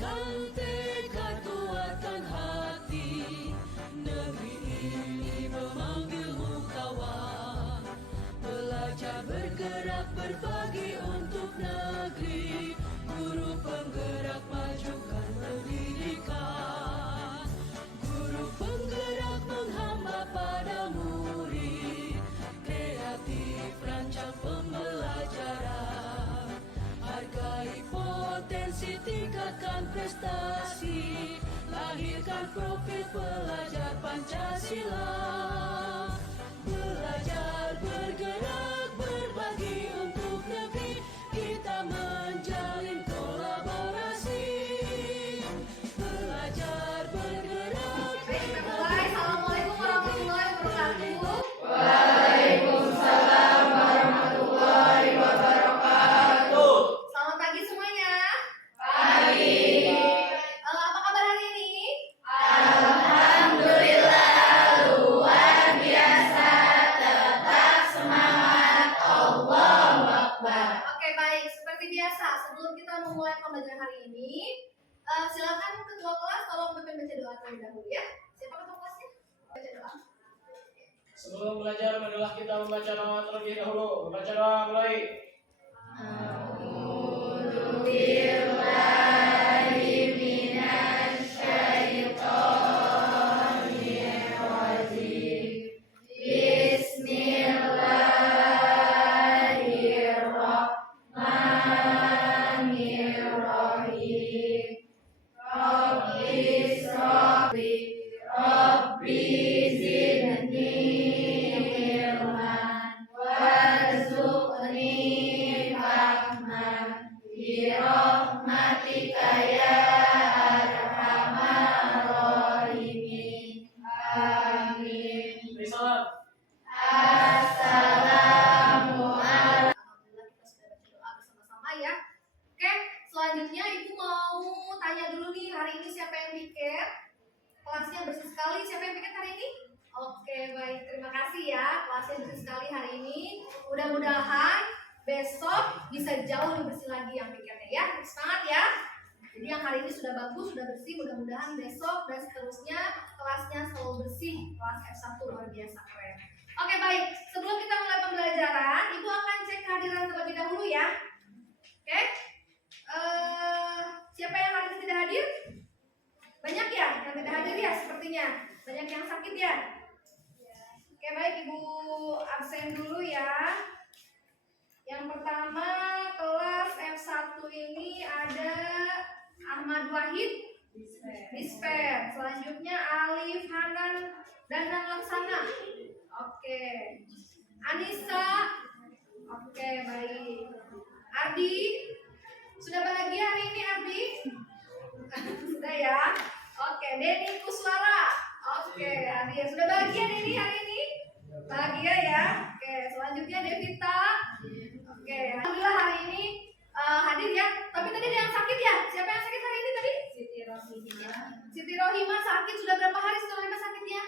Kuatkan tekad, kuatkan hati, negeri ini memanggilmu kawan. Belajar bergerak berbagi untuk negeri, guru penggerak majukan pendidikan. Guru penggerak menghamba pada murid, kreatif rancang pembelajaran. Hargai potensi, tingkatkan prestasi, lahirkan profil pelajar Pancasila. Belajar bergerak berbagi untuk negeri, kita menjalin kolaborasi. Belajar bergerak berbagi. Assalamualaikum warahmatullahi wabarakatuh. Waalaikumsalam warahmatullahi wabarakatuh. Selamat pagi semuanya. Pagi. Apa kabar hari ini? Alhamdulillah luar biasa. Tetap semangat. Allahu Akbar. Oke, baik. Seperti biasa, sebelum kita memulai pembelajaran hari ini, silakan ketua kelas tolong memimpin baca doa terlebih dahulu ya. Siapa ketua kelasnya? Baca doa. Sebelum belajar, marilah kita membaca doa terlebih dahulu. Membaca doa mulai. A'udzubillahi minasyaitonir rajim. Bismillahirrahmanirrahim. Rabbi zidni ilman warzuqni fahman birahmatika ya arhamar rahimin. Amin. Beri salam. Assalamualaikum. Alhamdulillah kita sudah baca doa bersama-sama ya. Oke, selanjutnya Ibu mau tanya dulu nih, hari ini siapa yang piket? Kelasnya bersih sekali. Siapa yang piket hari ini? Oke, baik. Terima kasih ya. Kelasnya bersih sekali hari ini. Mudah-mudahan besok bisa jauh lebih bersih lagi yang piketnya ya. Semangat ya. Jadi yang hari ini sudah bagus, sudah bersih. Mudah-mudahan besok dan seterusnya kelasnya selalu bersih. Kelas F1 luar biasa keren. Oke, baik. Sebelum kita mulai pembelajaran, Ibu akan cek kehadiran terlebih dahulu ya. Oke. Siapa yang hari ini tidak hadir? Banyak ya yang tidak hadir ya sepertinya. Banyak yang sakit ya. Oke, baik, Ibu absen dulu ya. Yang pertama kelas F1 ini ada Ahmad Wahid Disper. Selanjutnya Alif Hanan Danang Laksana. Oke. Anissa. Oke, baik. Ardi. Sudah bahagia hari ini Ardi? Sudah ya. Oke, Denny Kuswara. Oke, Ardi sudah bahagia Denny hari ini? Bahagia ya. Oke, selanjutnya Devita. Oke, alhamdulillah hari ini hadir ya. Tapi tadi ada yang sakit ya? Siapa yang sakit hari ini tadi? Siti Rohimah sakit. Sudah berapa hari Siti Rohimah sakitnya?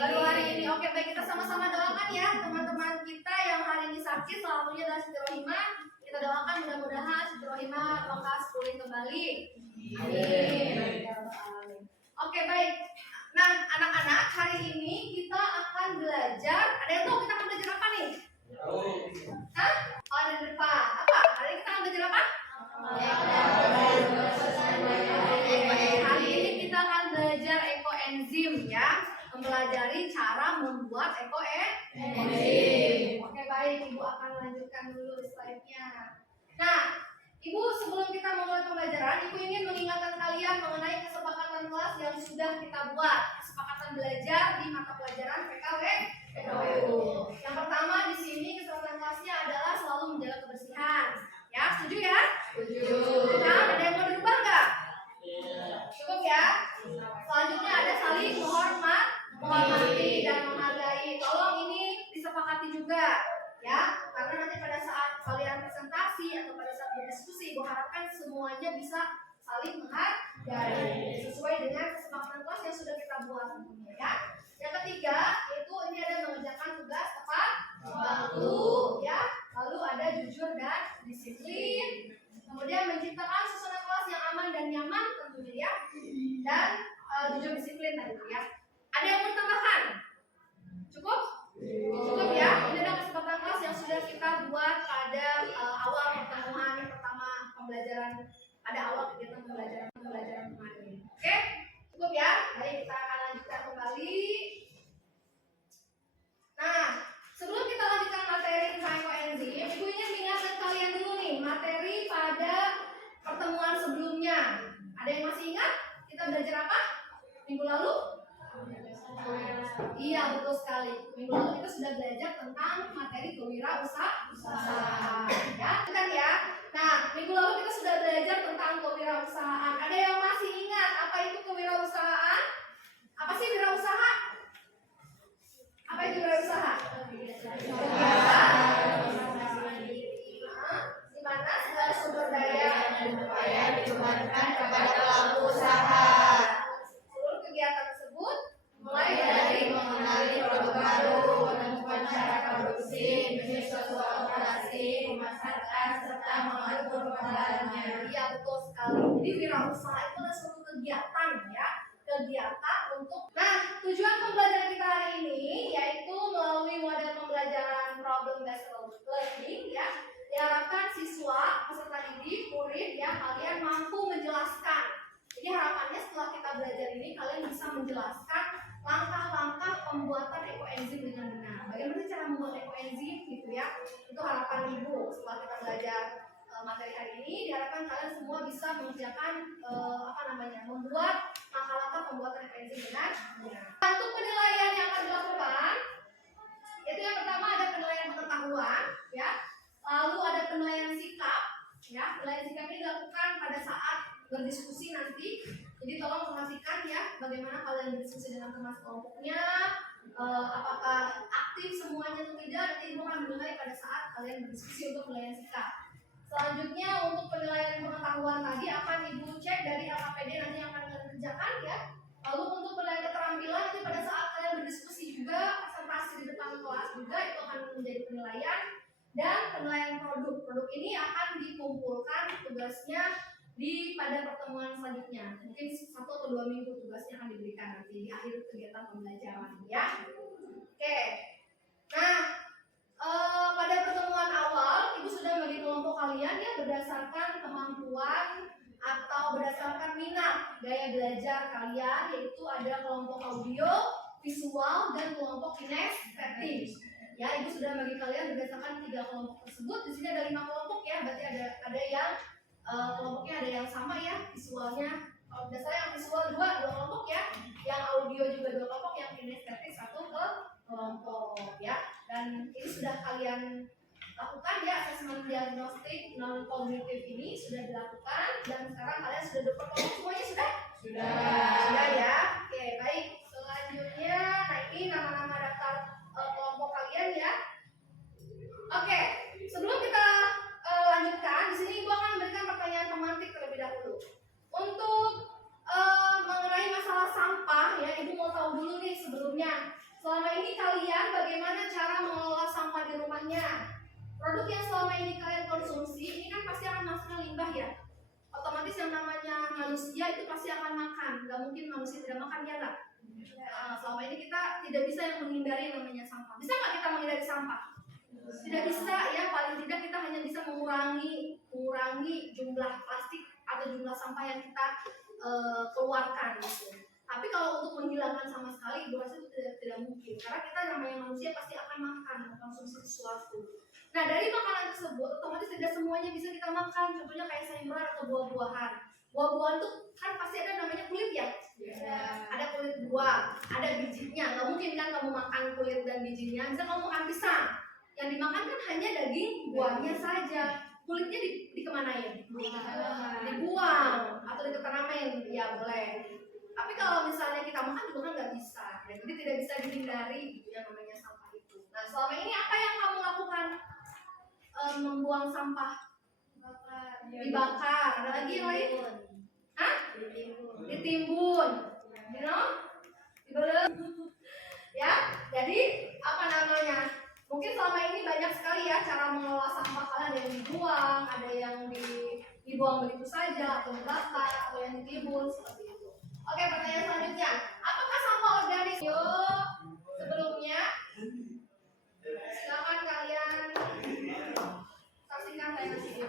Baru hari ini. Oke, baik, kita sama-sama doakan ya teman-teman kita yang hari ini sakit. Salah satunya adalah Siti Rohimah. Kita doakan mudah-mudahan Siti Rohimah lekas pulih kembali. Amin. Oke, baik. Nah, anak-anak, hari ini kita akan belajar. Ada yang tahu kita akan belajar apa nih? Hah? Oh, ada di depan. Apa? Hari ini kita akan belajar apa? Hari ini kita akan belajar ekoenzim ya. Mempelajari cara membuat ekoenzim. Oke, baik. Ibu akan lanjutkan dulu slide-nya. Nah, Ibu, sebelum kita memulai pembelajaran, Ibu ingin mengingatkan kalian mengenai kesepakatan kelas yang sudah kita buat. Kesepakatan belajar di mata pelajaran PKW. Yang pertama di sini kesepakatan kelasnya adalah selalu menjaga kebersihan. Ya, setuju ya? Setuju. Nah, ada yang mau dirubah nggak? Cukup ya? Selanjutnya ada saling menghormati dan menghargai. Tolong ini disepakati juga. Ya, karena nanti pada saat kalian presentasi atau pada saat berdiskusi, Ibu harapkan semuanya bisa saling menghargai sesuai dengan kesepakatan kelas yang sudah kita buat tentunya ya. Yang ketiga itu ini ada mengerjakan tugas tepat waktu ya, lalu ada jujur dan disiplin, kemudian menciptakan susunan kelas yang aman dan nyaman. dan jujur disiplin tadi ya. Ada yang mau tambahkan? Cukup? Cukup ya. Ini adalah kesempatan kelas yang sudah kita buat pada awal pertemuan pertama pembelajaran, pada awal kegiatan pembelajaran kemarin. Oke? Cukup ya. Baik, kita akan lanjutkan kembali. Nah, sebelum kita lanjutkan materi tentang koenzim, Ibu ingin mengingatkan kalian dulu nih materi pada pertemuan sebelumnya. Ada yang masih ingat? Kita belajar apa? Minggu lalu? Iya, betul sekali. Minggu lalu kita sudah belajar tentang materi kewirausahaan. Ya, kan ya? Nah, minggu lalu kita sudah belajar tentang kewirausahaan. Ada yang masih ingat apa itu kewirausahaan? Apa sih wirausaha? Apa itu wirausaha? Di mana segala sumber daya dan upaya dikembangkan kepada pelaku usaha. Seluruh kegiatan tersebut mulai Mulai dari mengenali produk baru, menemukan cara produksi, menyusun operasi, memasarkan, serta mengatur pengelolaannya. Iya, betul sekali. Jadi wirausaha itu adalah suatu kegiatan ya, kegiatan untuk. Nah, tujuan pembelajaran kita hari ini yaitu melalui model pembelajaran problem based learning ya. Diharapkan siswa, peserta didik, murid ya, kalian mampu menjelaskan. Jadi harapannya setelah kita belajar ini kalian bisa menjelaskan langkah-langkah pembuatan ekoenzim dengan benar. Bagaimana cara membuat ekoenzim gitu ya. Itu harapan Ibu setelah kita belajar materi hari ini. Diharapkan kalian semua bisa mengerjakan membuat langkah-langkah pembuatan ekoenzim dengan benar. Untuk penilaian yang akan dilakukan, itu yang pertama ada penilaian pengetahuan ya. Lalu ada penilaian sikap ya. Penilaian sikap ini dilakukan pada saat berdiskusi nanti. Jadi tolong perhatikan ya bagaimana kalian berdiskusi dengan teman kelompoknya, apakah aktif semuanya atau tidak. Nanti Ibu akan menilai pada saat kalian berdiskusi untuk penilaian sikap. Selanjutnya untuk penilaian pengetahuan tadi akan Ibu cek dari LKPD nanti yang akan kalian kerjakan ya. Lalu untuk penilaian keterampilan nanti pada saat kalian berdiskusi juga, presentasi di depan kelas juga itu akan menjadi penilaian. Dan penilaian produk ini akan dikumpulkan tugasnya pada pertemuan selanjutnya. Mungkin 1 atau 2 minggu tugasnya akan diberikan nanti di akhir kegiatan pembelajaran ya. Oke. Nah, pada pertemuan awal Ibu sudah membagi kelompok kalian ya berdasarkan kemampuan atau berdasarkan minat gaya belajar kalian, yaitu ada kelompok audio, visual, dan kelompok kinestetik. Ya, Ibu sudah bagi kalian berdasarkan 3 kelompok tersebut. Di sini ada 5 kelompok ya, berarti ada yang kelompoknya ada yang sama ya, visualnya. Kalau biasanya yang visual 2 kelompok ya, yang audio juga 2 kelompok, yang kinestetik 1 kelompok ya. Dan ini sudah kalian lakukan ya, asesmen diagnostik non kognitif ini sudah dilakukan dan sekarang kalian sudah berkelompok semuanya sudah? Sudah ya. Oke, baik. Selanjutnya, nah ini nama-nama daftar kelompok kalian ya. Oke, sebelum kita lanjutkan, di sini Ibu akan memberikan pertanyaan pemantik terlebih dahulu. Untuk mengenai masalah sampah ya, Ibu mau tahu dulu nih sebelumnya. Selama ini kalian bagaimana cara mengelola sampah di rumahnya? Produk yang selama ini kalian konsumsi ini kan pasti akan masuk ke limbah ya. Otomatis yang namanya manusia itu pasti akan makan. Gak mungkin manusia tidak makan ya nggak? Selama ini kita tidak bisa yang menghindari namanya sampah. Bisa nggak kita menghindari sampah? Tidak bisa ya, paling tidak kita hanya bisa mengurangi jumlah plastik atau jumlah sampah yang kita keluarkan gitu. Tapi kalau untuk menghilangkan sama sekali, Ibu rasa itu tidak mungkin. Karena kita namanya manusia pasti akan makan, mengkonsumsi sesuatu. Nah, dari makanan tersebut otomatis tidak semuanya bisa kita makan. Contohnya kayak sayuran atau buah-buahan. Buah-buahan tuh kan pasti ada namanya kulit ya. Ada kulit buah, ada bijinya. Nggak mungkin kan kamu makan kulit dan bijinya. Bisa kamu makan pisang. Yang dimakan kan hanya daging buahnya saja. Kulitnya dikemanain? Dibuang atau diketernamen, ya boleh. Tapi kalau misalnya kita makan juga kan nggak bisa. Jadi tidak bisa dihindari gitu yang namanya sampah itu. Nah, selama ini apa yang kamu lakukan? Membuang sampah? Dibakar. Ada lagi yang lain? Hah? Ditimbun. You know? Dibeleng. Ya, jadi apa namanya? Mungkin selama ini banyak sekali ya cara mengelola sampah kalian. Ada yang dibuang, ada yang dibuang begitu saja, atau dibakar, atau yang ditimbun seperti itu. Oke, pertanyaan selanjutnya. Apakah sampah organik? Yuk, sebelumnya silakan kalian saksikan tayangan video.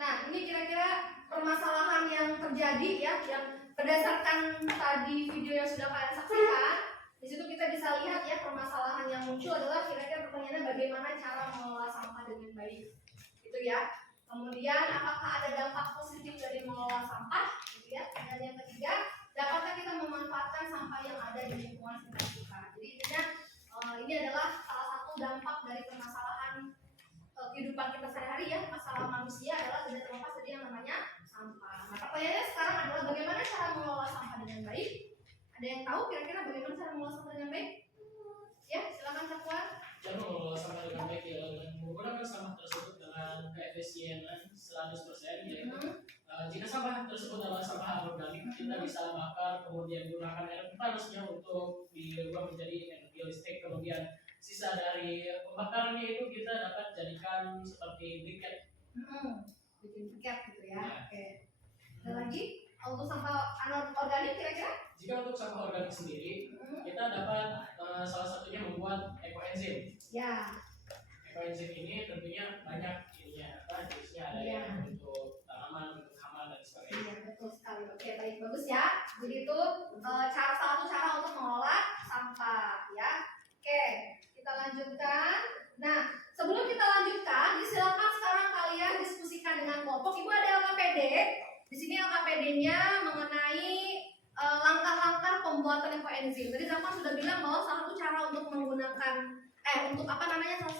Nah, ini kira-kira permasalahan yang terjadi ya, yang berdasarkan tadi video yang sudah kalian saksikan. Di situ kita bisa lihat ya, permasalahan yang muncul adalah kira-kira pertanyaannya bagaimana cara mengelola sampah dengan baik, gitu ya. Kemudian apakah ada dampak positif dari mengelola sampah, gitu ya. Dan yang ketiga, dapatkah kita memanfaatkan sampah yang ada di lingkungan sekitar kita. Jadi intinya ini adalah salah satu dampak dari permasalahan kehidupan kita sehari-hari ya, masalah manusia adalah tidak terlepas dari yang namanya sampah. Nah, pertanyaannya sekarang adalah bagaimana cara mengelola sampah dengan baik? Ada yang tahu kira-kira bagaimana cara mengelola sampah dengan baik? Ya, silakan Cakwan. Cara mengelola sampah dengan baik ya, dengan menggunakan sampah tersebut dengan keefisienan 100%, yaitu jika sampah tersebut adalah sampah organik, kita bisa bakar, kemudian gunakan energi panasnya untuk diubah menjadi energi listrik, kemudian sisa dari pembakarannya itu kita dapat jadikan seperti briket. Bikin briket gitu ya. Oke. Ada lagi? Untuk sampah anorganik kira-kira? Jika untuk sampah organik sendiri, kita dapat salah satunya membuat ekoenzim. Ya. Ekoenzim ini tentunya banyak ininya, jenisnya ada Iya. yang untuk tanaman, untuk hama dan sebagainya. Iya, betul sekali. Oke, baik, bagus ya. Jadi itu salah satu cara untuk mengelola sampah ya. Oke, kita lanjutkan. Nah, sebelum kita lanjutkan, silakan sekarang kalian diskusikan dengan kelompok. Ibu ada LKPD. Di sini LKPD-nya mengenai langkah-langkah pembuatan ekoenzim. Tadi Zaman sudah bilang bahwa salah satu cara untuk menggunakan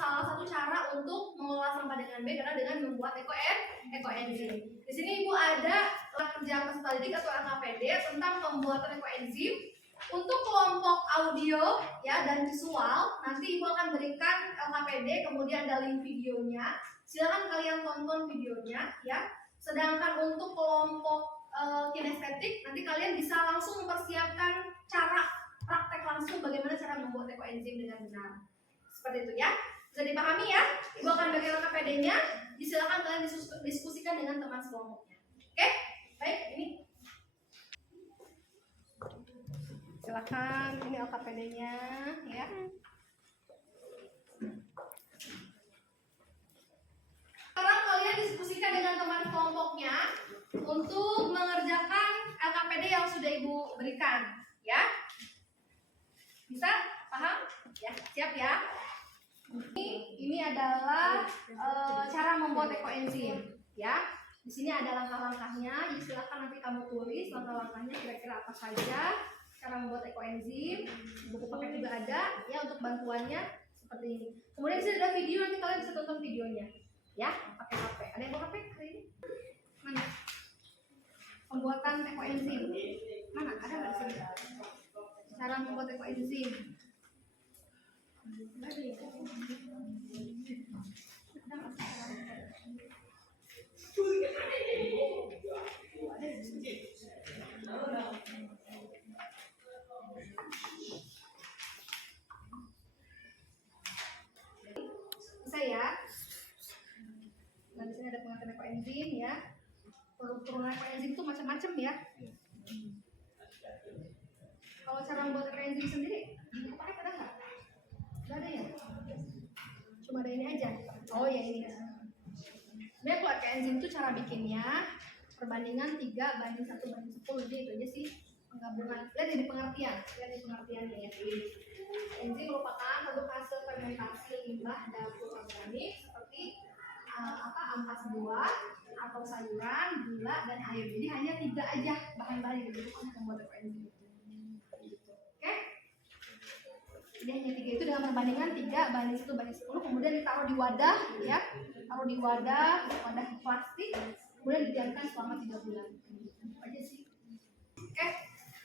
salah satu cara untuk mengelola sampah dengan baik adalah dengan membuat ekoenzim. Di sini Ibu ada kerja peserta didik atau LKPD tentang pembuatan ekoenzim. Untuk kelompok audio ya dan visual, nanti Ibu akan berikan LKPD, kemudian ada link videonya. Silakan kalian tonton videonya ya. Sedangkan untuk kelompok kinestetik, nanti kalian bisa langsung mempersiapkan cara praktek langsung bagaimana cara membuat ekoenzim dengan benar. Seperti itu ya. Bisa dipahami ya? Ibu akan bagi LKPD-nya. Silakan kalian diskusikan dengan teman sekelompoknya. Oke? Baik, ini silakan, ini LKPD-nya ya. Sekarang kalian diskusikan dengan teman kelompoknya untuk mengerjakan LKPD yang sudah Ibu berikan ya. Bisa? Paham? Ya, siap ya. Ini adalah cara membuat ekoenzim ya. Di sini ada langkah-langkahnya. Jadi silakan nanti kamu tulis langkah-langkahnya kira-kira apa saja cara membuat ekoenzim. Buku paket juga ada ya untuk bantuannya seperti ini. Kemudian di sini ada video, nanti kalian bisa tonton videonya ya pakai HP. Ada yang bawa HP hari ini? Mana? Pembuatan ekoenzim. Mana? Ada nggak di sini? Cara membuat ekoenzim. Ada ya? Bisa ya. Nah, di sini ada pengertian ekoenzim ya. Turunan ekoenzim itu macam-macam ya. Kalau cara membuat ekoenzim sendiri, pakai ada nggak? Nggak ada ya. Cuma ada ini aja. Oh ya ini. Sebenarnya kalau ekoenzim itu cara bikinnya perbandingan 3:1:10. Jadi itu aja sih penggabungan. Lihat di pengertian, pengertiannya ya. Enzim merupakan produk hasil fermentasi limbah dapur organik seperti ampas buah atau atau sayuran, gula, dan air. Jadi hanya 3 aja bahan-bahan yang dibutuhkan untuk membuat ekoenzim. Oke? Jadi hanya 3 itu dengan perbandingan 3 banding 1 banding 10, kemudian ditaruh di wadah, ya, taruh di wadah plastik, kemudian didiamkan selama 3 bulan. Itu aja sih. Oke,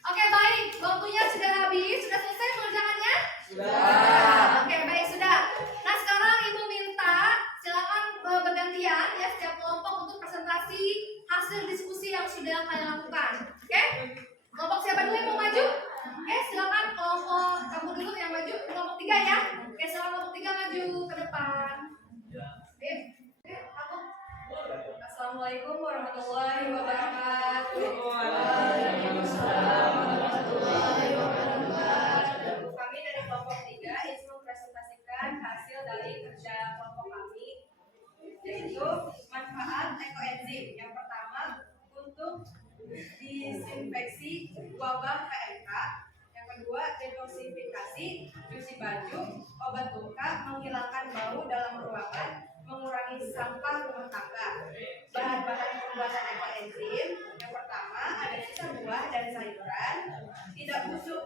oke baik, waktunya sudah habis, sudah selesai mengerjakannya? Sudah. Oke baik sudah. Nah sekarang ibu minta silakan bergantian ya setiap kelompok untuk presentasi hasil diskusi yang sudah kalian lakukan. Oke? Kelompok siapa dulu yang mau maju? Oke, silakan kelompok kamu dulu yang maju. Kelompok 3 ya. Oke, silakan kelompok 3 maju ke depan. Oke, kamu. Assalamualaikum warahmatullahi wabarakatuh. Waalaikumsalam warahmatullahi wabarakatuh. Kami dari kelompok 3 ingin mempresentasikan hasil dari kerja kelompok kami, yaitu manfaat ekoenzim. Yang pertama untuk disinfeksi wabah PMK. Yang kedua detoksifikasi, cuci baju, obat luka, menghilangkan bau dalam ruangan, mengurangi sampah rumah tangga. Bahan-bahan pembuatan ekoenzim yang pertama ada sisa buah dan sayuran, tidak busuk,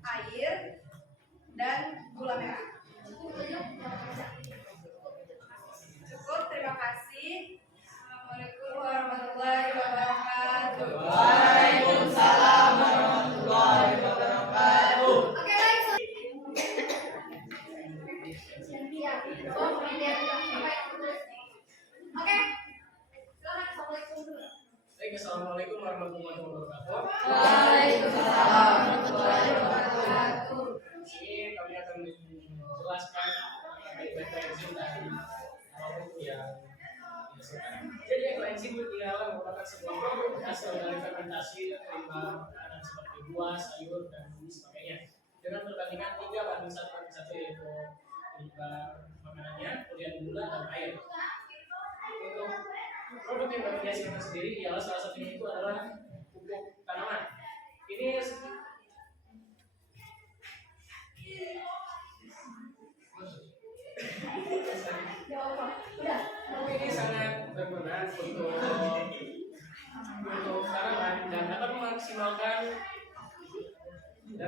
air, dan gula merah. Cukup, terima kasih. Assalamualaikum warahmatullahi wabarakatuh. Waalaikumsalam warahmatullahi wabarakatuh. Oke baik. Oke. Silakan assalamualaikum dulu. Baik, assalamualaikum warahmatullahi wabarakatuh. Waalaikumsalam warahmatullahi wabarakatuh. Di sini kami akan menjelaskan ekoenzim dan apapun yang dihasilkan. Jadi ekoenzim ialah merupakan sebuah hasil dari fermentasi limbah makanan seperti buah, sayur, dan sebagainya. Dengan perbandingan 3 banding 1 banding 1 yaitu limbah makanannya, kemudian gula dan air. Untuk produk yang kami hasilkan sendiri ialah salah satunya itu adalah pupuk tanaman. Ini ini sangat berguna untuk tanaman dan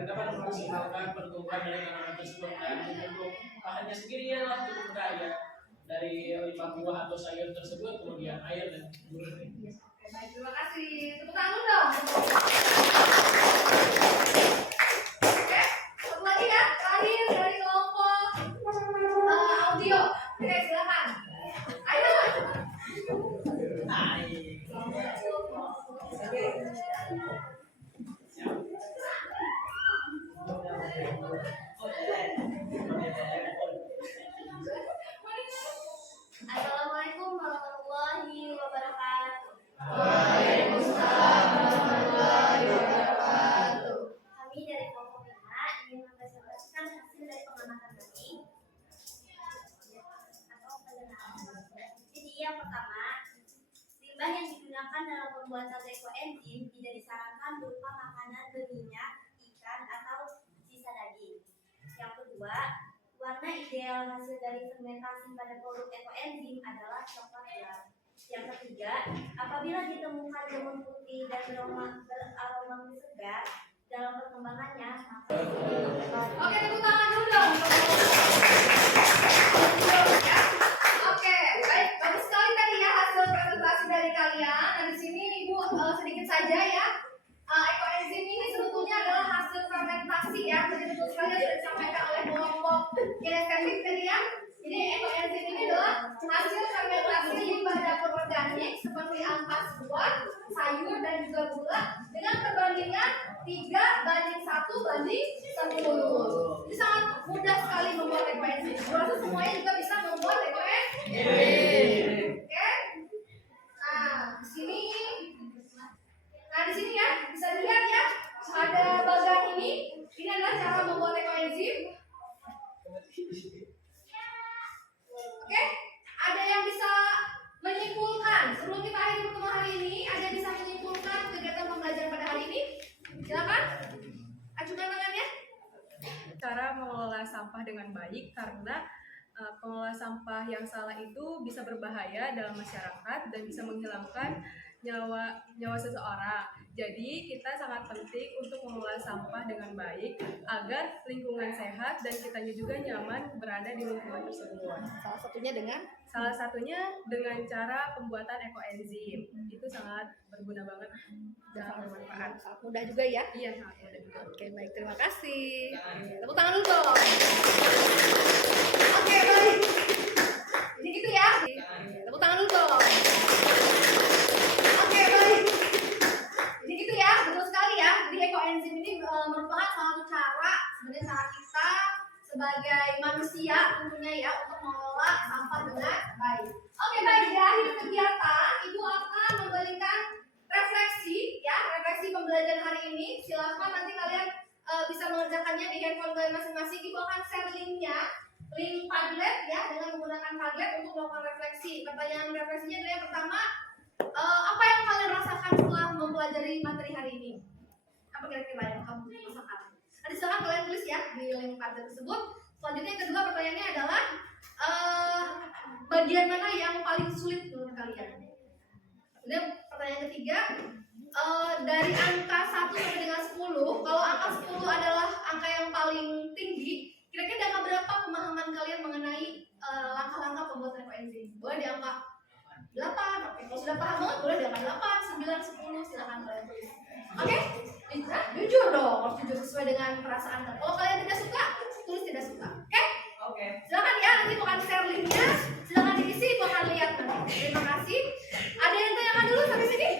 dapat memaksimalkan pertumbuhan dari tanaman tersebut, dan untuk bahannya sendiri adalah cukup mudah ya, dari limbah buah atau sayur tersebut, kemudian air dan gula. Baik, terima kasih. Tepuk tangan dong. Oke, satu lagi ya, terakhir dari kelompok audio. Oke, silakan. Ayo. Assalamualaikum warahmatullahi wabarakatuh. Waalaikumsalam warahmatullahi wabarakatuh. Kami dari kelompok 5 ingin mempresentasikan hasil dari pengamatan kami atau penelitian. Jadi yang pertama, limbah yang digunakan dalam pembuatan ekoenzim tidak disarankan berupa makanan berminyak, ikan, atau sisa daging. Yang kedua, warna ideal hasil dari fermentasi pada produk ekoenzim adalah coklat gelap. Yang ketiga, apabila ditemukan jamur putih dan beraroma segar dalam perkembangannya, maka Oke, tepuk tangan dulu dong. Ya. Oke, baik, bagus sekali tadi ya hasil presentasi dari kalian. Nah di sini ibu sedikit saja ya. Ekoenzim ini sebetulnya adalah hasil fermentasi ya. Jadi betul sekali sudah disampaikan oleh kelompok kinestetik tadi ya. Jadi ekoenzim ini adalah hasil fermentasi limbah dapur organik seperti ampas buah, sayur, dan juga gula dengan perbandingan 3 banding 1 banding 10. Jadi sangat mudah sekali membuat ekoenzim. Saya rasa semuanya juga bisa membuat ekoenzim. Oke? Nah, di sini ya bisa dilihat ya ada bagian ini. Ini adalah cara membuat ekoenzim. Oke? Ada yang bisa menyimpulkan sebelum kita akhiri pertemuan hari ini? Ada yang bisa menyimpulkan kegiatan pembelajaran pada hari ini? Silakan. Ajukan tangannya. Cara mengelola sampah dengan baik, karena pengelola sampah yang salah itu bisa berbahaya dalam masyarakat dan bisa menghilangkan nyawa seseorang. Jadi kita sangat penting untuk mengelola sampah dengan baik agar lingkungan sehat dan kitanya juga nyaman berada di lingkungan tersebut. Salah satunya dengan Cara pembuatan ekoenzim itu sangat berguna banget dan bermanfaat. sangat mudah juga ya. Iya, sangat mudah juga. Oke, baik, terima kasih. Tepuk tangan dulu dong. Oke, baik. Jadi gitu ya. Tepuk tangan dulu dong. Oke, baik. Jadi gitu ya, betul sekali ya. Jadi ekoenzim ini merupakan salah satu cara sebenarnya cara kita sebagai manusia tentunya ya untuk mengelola sampah dengan baik. Oke, baik, di akhir kegiatan Ibu akan memberikan refleksi ya, refleksi pembelajaran hari ini. Silakan nanti kalian bisa mengerjakannya di handphone kalian masing-masing. Ibu akan share linknya, link Padlet ya, dengan menggunakan Padlet untuk melakukan refleksi. Pertanyaan refleksinya adalah yang pertama, apa yang kalian rasakan setelah mempelajari materi hari ini? Apa kira-kira yang kamu rasakan? Nanti silakan kalian tulis ya di link Padlet tersebut. Selanjutnya yang kedua pertanyaannya adalah bagian mana yang paling sulit menurut kalian? Kemudian pertanyaan ketiga, dari angka 1 sampai dengan 10, kalau angka 10 adalah angka yang paling tinggi, kira-kira angka berapa pemahaman kalian mengenai langkah-langkah pembuatan ekoenzim? Boleh di angka 8, oke. Kalau sudah paham banget, boleh di angka 8, 9, 10, silakan kalian tulis. Oke? Jujur dong, harus jujur sesuai dengan perasaan kalian. Kalau kalian tidak suka, tulis tidak suka. Oke? Oke. Silakan ya, nanti bukan share linknya, silakan diisi, bukan lihat nanti. Terima kasih. Ada yang tanyakan dulu sampai sini?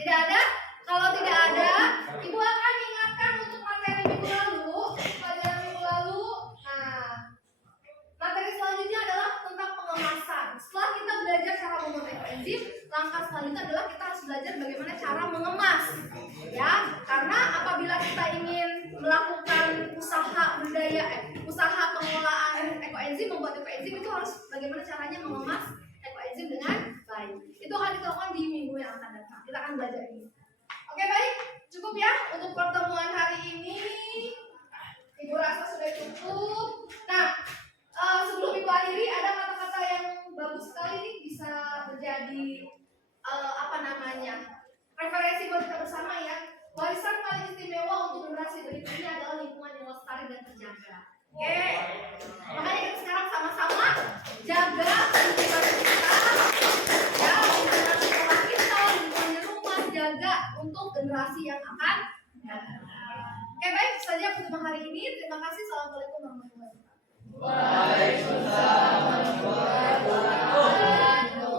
Tidak ada? Kalau tidak ada, Ibu akan ingatkan untuk materi minggu lalu. Pelajaran minggu lalu. Nah, materi selanjutnya adalah tentang pengemasan. Setelah kita belajar cara membuat ekoenzim, langkah selanjutnya adalah kita harus belajar bagaimana cara mengemas. Ya, karena apabila kita ingin melakukan usaha pengelolaan ekoenzim, membuat ekoenzim itu harus bagaimana caranya mengemas ekoenzim dengan baik. Itu akan dilakukan di minggu yang akan datang. Kita akan belajar ini. Oke, baik, cukup ya untuk pertemuan hari ini. Ibu rasa sudah cukup. Nah, sebelum Ibu akhiri, ada kata-kata yang bagus sekali nih bisa menjadi referensi buat kita bersama ya. Warisan paling istimewa untuk generasi berikutnya adalah lingkungan yang lestari dan terjaga. Oke, makanya kita sekarang sama-sama jaga lingkungan kita, ya, lingkungan sekolah kita, lingkungan rumah, jaga untuk generasi yang akan datang. Oke, baik, itu saja pertemuan hari ini. Terima kasih. Assalamualaikum warahmatullahi wabarakatuh. Waalaikumsalam warahmatullahi wabarakatuh.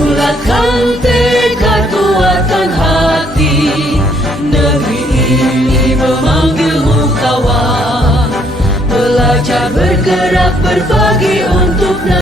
Bulatkan tekad kuatkan hati, negeri ini memanggilmu kawan. Belajar bergerak berbagi untuk